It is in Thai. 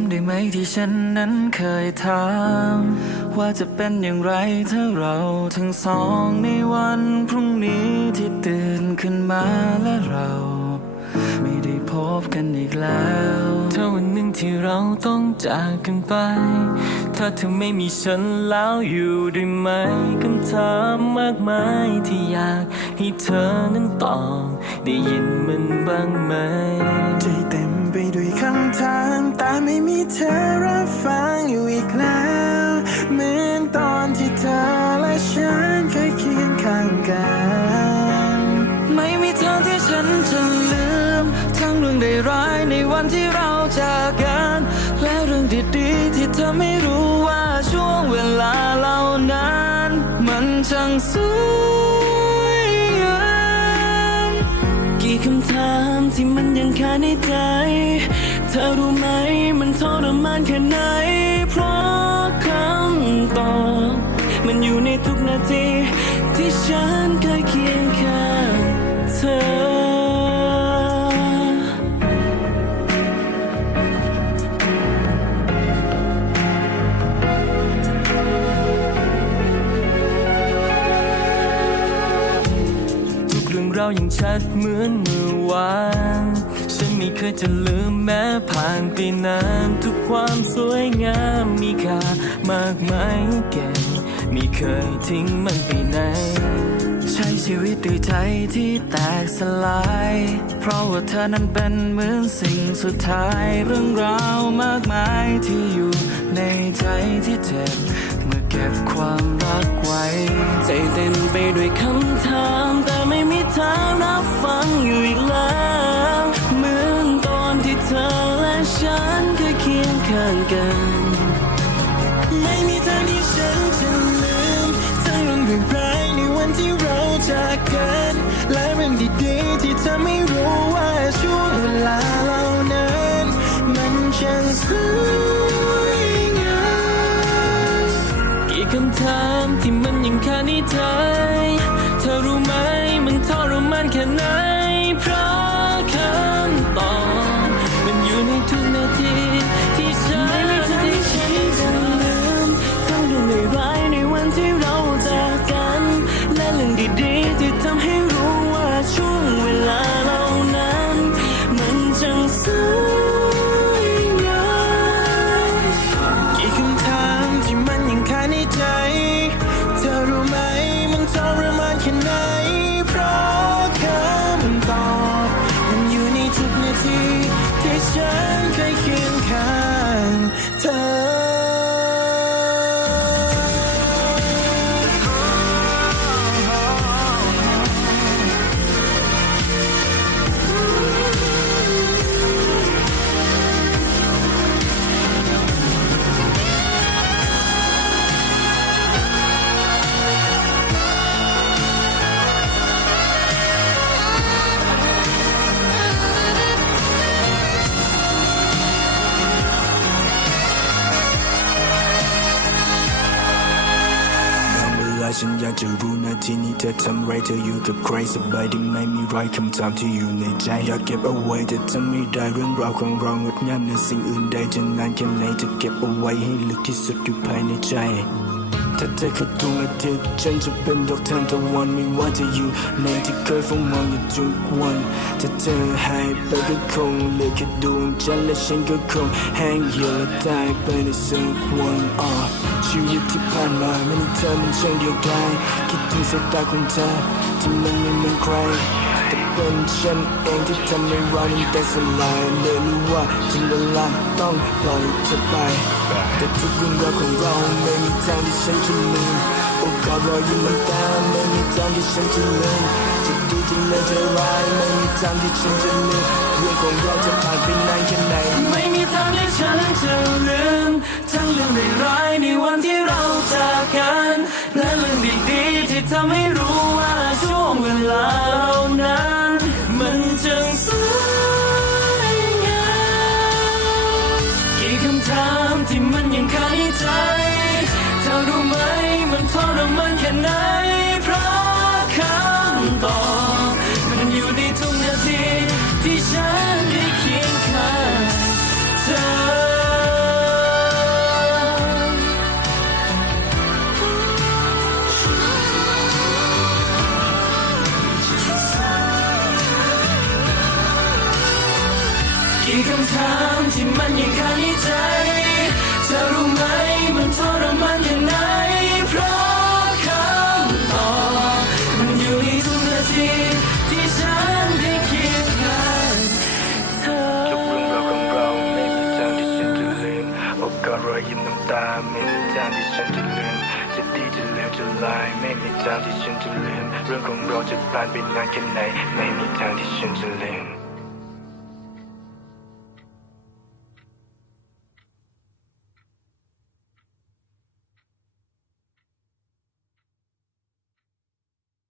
ำได้ไหมที่ฉันนั้นเคยถามว่าจะเป็นอย่างไรถ้าเราทั้งสองในวันพรุ่งนี้ที่ตื่นขึ้นมาและเรา ไม่ได้พบกันอีกแล้วถ้าวันหนึ่งที่เราต้องจากกันไป ถ้าเธอไม่มีฉันแล้วอยู่ได้ไหมคำถามมากมายที่อยากให้เธอนั้นตอบได้ยินมันบ้างไหมใจเต็มำถามแต่ไม่มีเธอรับฟังอยู่อีกแล้ว เหมือนตอนที่เธอและฉันเคยเคียงข้างกัน ไม่มีทางที่ฉันจะลืม ทั้งเรื่องได้ร้ายในวันที่เราจากกัน และเรื่องดีๆที่เธอไม่รู้ว่าช่วงเวลาเหล่านั้น มันช่างสวยงามกี่คำถามที่มันยังคาในใจ ธอรู้ไหมมันทรมานแค่ไหน เพราะคำตอบมันอยู่ในทุกนาที ที่ฉันเคยเคียงข้างเธอทุกเรื่องรายังชัดเหมือนเมื่อวาน ไม่เคยจะลืมแม้ผ่านไปนานทุกความสวยงามมีค่ามากมายแก่ไม่เคยทิ้งมันไปไหนใช้ชีวิตด้วยใจที่แตกสลาย เพราะว่าเธอนั้นเป็นเหมือนสิ่งสุดท้ายเรื่องราวมากมายที่อยู่ในใจที่เจ็บ เมื่อเก็บความรักไว้ ใจเต้นไปด้วยคำถาม วันที่เราจากกัน และเรื่องดีๆที่เธอไม่รู้ว่าช่วงเวลาเหล่านั้น มันช่างสวยงามกี่คำถามที่มันยังคาในใจ ดีๆที่ทำให้ ฉันอยากจะรู้นาทีนี้เธอทำไรเธออยู่กับใครสบายดีไหมมีไรคำถามที่อยู่ในใจ อยากเก็บเอาไว้แต่ทำไม่ได้เรื่องราวของเรางดงามเหนือสิ่งอื่นใดจะนานแค่ไหนจะเก็บเอาไว้ให้ลึกที่สุดอยู่ภายในใจ ถ้าเธอคือดวงอาทิตย์ฉันจะเป็นดอกทานตะวันไม่ว่าจะอยู่ในที่เคยเฝ้ามองอยู่ทุกวันถ้าเธอหายไปก็คงเหลือแค่ดวงจันทร์และฉันก็คงแห้งเหี่ยวและตายไปในสักวันอ่าชีวิตที่ผ่านมาไม่มีเธอมันช่างเดียวดายคิดถึงสายตาของเธอที่มันไม่เหมือนใคร นฉันเองที่ทำให้เรานั้นแตกสลายเลยรู้ว่าถึงเวลาต้องปล่อยเธอไป แต่ทุกเรื่องราวของเราไม่มีทางที่ฉันจะลืมโอกาสรอยยิ้มน้ำตาไม่มีทางที่ฉันจะลืมจะดีจะเลวจะร้ายไม่มีทางที่ฉันจะลืมเรื่องของเราจะผ่านไปนานแค่ไหนไม่มีทางที่ฉันจะลืมทั้งเรื่องร้ายในวันที่เราจากกัน ใจ เธอรู้ไหมมันทรมันแค่ไหน เพราะคำตอบมันอยู่ในทุกนาทีที่ฉันได้เคียงข้างเธอ กี่คำถามที่มันยังคาในใจ ธอรู้ไหมมันทรมานยังไงเพราะคำตอบมันอยู่ในทุกนาทีที่ฉันได้คิดกันเธอทุกเรื่องราวของเราไม่มีทางที่ฉันจะลืมโอกาสรอยยิ้มน้ำตาไม่มีทางที่ฉันจะลืมจะดีจะเลวจะลายไม่มีทางที่ฉันจะลืมเรื่องของเราจะผ่านไปนานแค่ไหนไม่มีทางที่ฉันจะลืม